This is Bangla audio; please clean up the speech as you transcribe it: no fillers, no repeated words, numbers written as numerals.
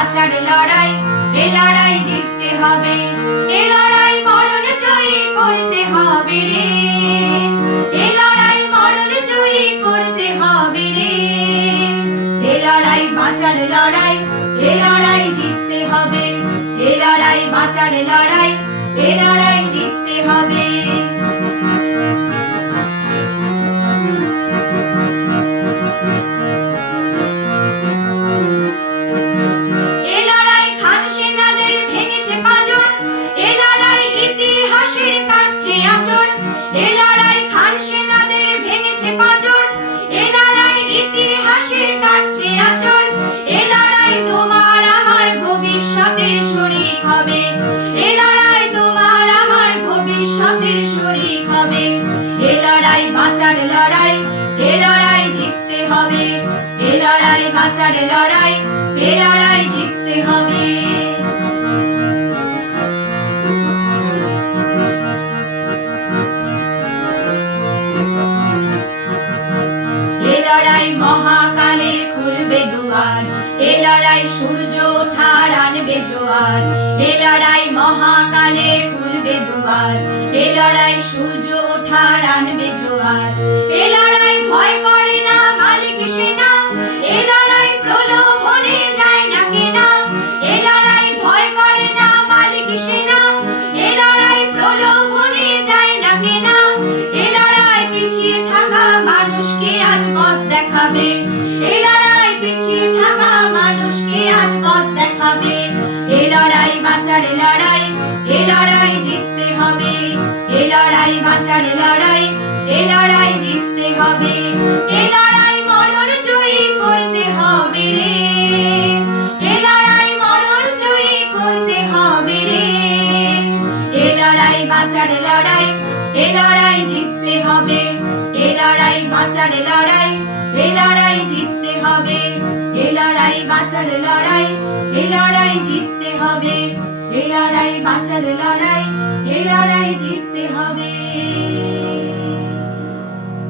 বাঁচার লড়াই, এ লড়াই জিততে হবে, এ লড়াই মরণ জয়ী করতে হবে রে, এ লড়াই মরণ জয়ী করতে হবে রে, এ লড়াই বাঁচার লড়াই, এ লড়াই জিততে হবে, এ লড়াই বাঁচার লড়াই, এ লড়াই জিততে হবে। বাঁচার লড়াই, এ লড়াই জিততে হবে, এ লড়াই বাঁচার লড়াই, এ লড়াই জিততে হবে। এ লড়াই মহাকালের খুলবে দুয়ার, এ লড়াই সূর্য ওঠার আনবে জোয়ার, এ লড়াই মহাকালের খুলবে দুয়ার, এ লড়াই সূর্য ওঠার আনবে জোয়ার, এ লড়াই ভয় করে না মালিক সেনা, এ লড়াই প্রলোভনে যায় না কেনা, এ লড়াই ভয় করে না মালিক সেনা, এ লড়াই প্রলোভনে যায় না কেনা, এ লড়াই পিছিয়ে থাকা মানুষকে আজ পথ দেখাবে, এ লড়াই পিছিয়ে থাকা মানুষকে আজ পথ দেখাবে, এ লড়াই বাঁচার লড়াই, এ লড়াই জিততে হবে, এ লড়াই বাঁচার লড়াই, এ লড়াই জিততে হবে, এ লড়াই মরণ জয়ী করতে হবে রে, এ লড়াই মরণ জয়ী করতে হবে রে, এ লড়াই বাঁচার লড়াই, এ লড়াই জিততে হবে, এ লড়াই বাঁচার লড়াই, এ লড়াই জিততে হবে, এ লড়াই বাঁচার লড়াই, এ লড়াই জিততে হবে, এ লড়াই বাঁচার লড়াই, এ লড়াই জিততে হবে।